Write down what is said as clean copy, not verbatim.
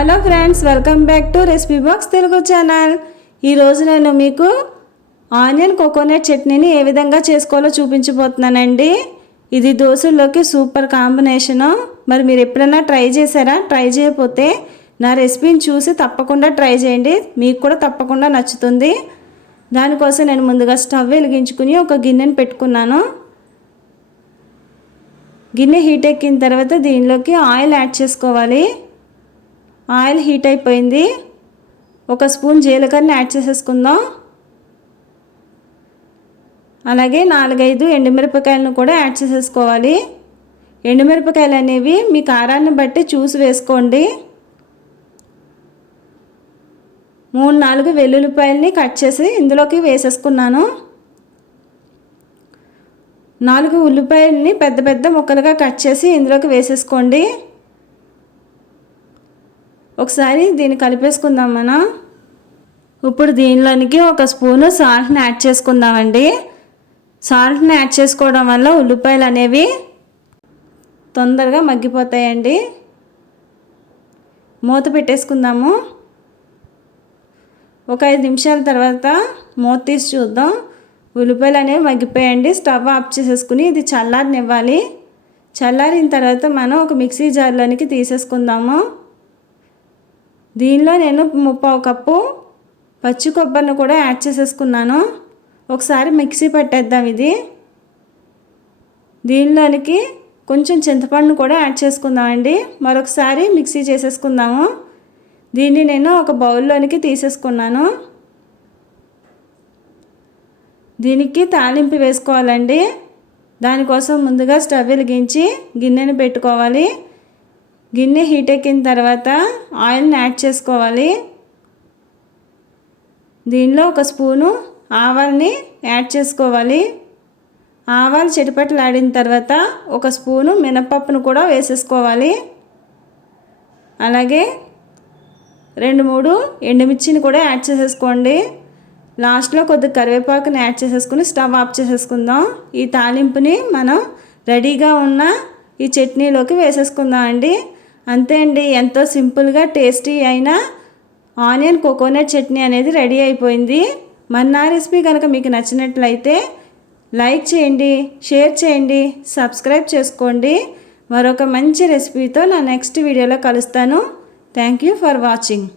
Hello friends, welcome back to recipe box Telugu channel. ఈరోజు నేను మీకు ఆనియన్ కోకోనట్ చట్నీని ఏ విధంగా చేసుకోవాలో చూపించబోతున్నానండి. ఇది దోశల్లోకి సూపర్ కాంబినేషను. మరి మీరు ఎప్పుడైనా ట్రై చేశారా? ట్రై చేయకపోతే నా రెసిపీని చూసి తప్పకుండా ట్రై చేయండి, మీకు కూడా తప్పకుండా నచ్చుతుంది. దానికోసం నేను ముందుగా స్టవ్ వెలిగించుకుని ఒక గిన్నెని పెట్టుకున్నాను. గిన్నె హీట్ ఎక్కిన తర్వాత దీనిలోకి ఆయిల్ యాడ్ చేసుకోవాలి. ఆయిల్ హీట్ అయిపోయింది. ఒక స్పూన్ జీలకర్రని యాడ్ చేసేసుకుందాం. అలాగే 4-5 ఎండుమిరపకాయలను కూడా యాడ్ చేసేసుకోవాలి. ఎండుమిరపకాయలు అనేవి మీ కారాన్ని బట్టి చూసి వేసుకోండి. 3-4 వెల్లుల్లిపాయలని కట్ చేసి ఇందులోకి వేసేసుకున్నాను. 4 ఉల్లిపాయలని పెద్ద పెద్ద ముక్కలుగా కట్ చేసి ఇందులోకి వేసేసుకోండి. ఒకసారి దీన్ని కలిపేసుకుందాం మనం. ఇప్పుడు దీనిలోనికి ఒక స్పూను సాల్ట్ని యాడ్ చేసుకుందామండి. సాల్ట్ని యాడ్ చేసుకోవడం వల్ల ఉల్లిపాయలు అనేవి తొందరగా మగ్గిపోతాయండి. మూత పెట్టేసుకుందాము. ఒక 5 నిమిషాల తర్వాత మూత తీసి చూద్దాం. ఉల్లిపాయలు అనేవి మగ్గిపోయండి. స్టవ్ ఆఫ్ చేసేసుకుని ఇది చల్లారనివ్వాలి. చల్లారిన తర్వాత మనం ఒక మిక్సీ జార్లోనికి తీసేసుకుందాము. దీనిలో నేను 3/4 కప్పు పచ్చి కొబ్బరిని కూడా యాడ్ చేసేసుకున్నాను. ఒకసారి మిక్సీ పట్టేద్దాం. ఇది దీనిలోనికి కొంచెం చింతపండును కూడా యాడ్ చేసుకుందామండి. మరొకసారి మిక్సీ చేసేసుకుందాము. దీన్ని నేను ఒక బౌల్లోనికి తీసేసుకున్నాను. దీనికి తాలింపు వేసుకోవాలండి. దానికోసం ముందుగా స్టవ్ వెలిగించి గిన్నెని పెట్టుకోవాలి. గిన్నె హీట్ ఎక్కిన తర్వాత ఆయిల్ని యాడ్ చేసుకోవాలి. దీనిలో ఒక స్పూను ఆవాల్ని యాడ్ చేసుకోవాలి. ఆవాలు చిటపటలాడిన తర్వాత ఒక స్పూను మినపప్పును కూడా వేసేసుకోవాలి. అలాగే 2-3 ఎండుమిర్చిని కూడా యాడ్ చేసేసుకోండి. లాస్ట్లో కొద్దిగా కరివేపాకుని యాడ్ చేసేసుకుని స్టవ్ ఆఫ్ చేసేసుకుందాం. ఈ తాలింపుని మనం రెడీగా ఉన్న ఈ చట్నీలోకి వేసేసుకుందాం అండి. అంతే అండి, ఎంతో సింపుల్గా టేస్టీ అయిన ఆనియన్ కోకోనట్ చట్నీ అనేది రెడీ అయిపోయింది. మన నా రెసిపీ కనుక మీకు నచ్చినట్లయితే లైక్ చేయండి, షేర్ చేయండి, సబ్స్క్రైబ్ చేసుకోండి. మరొక మంచి రెసిపీతో నా నెక్స్ట్ వీడియోలో కలుస్తాను. Thank you for watching.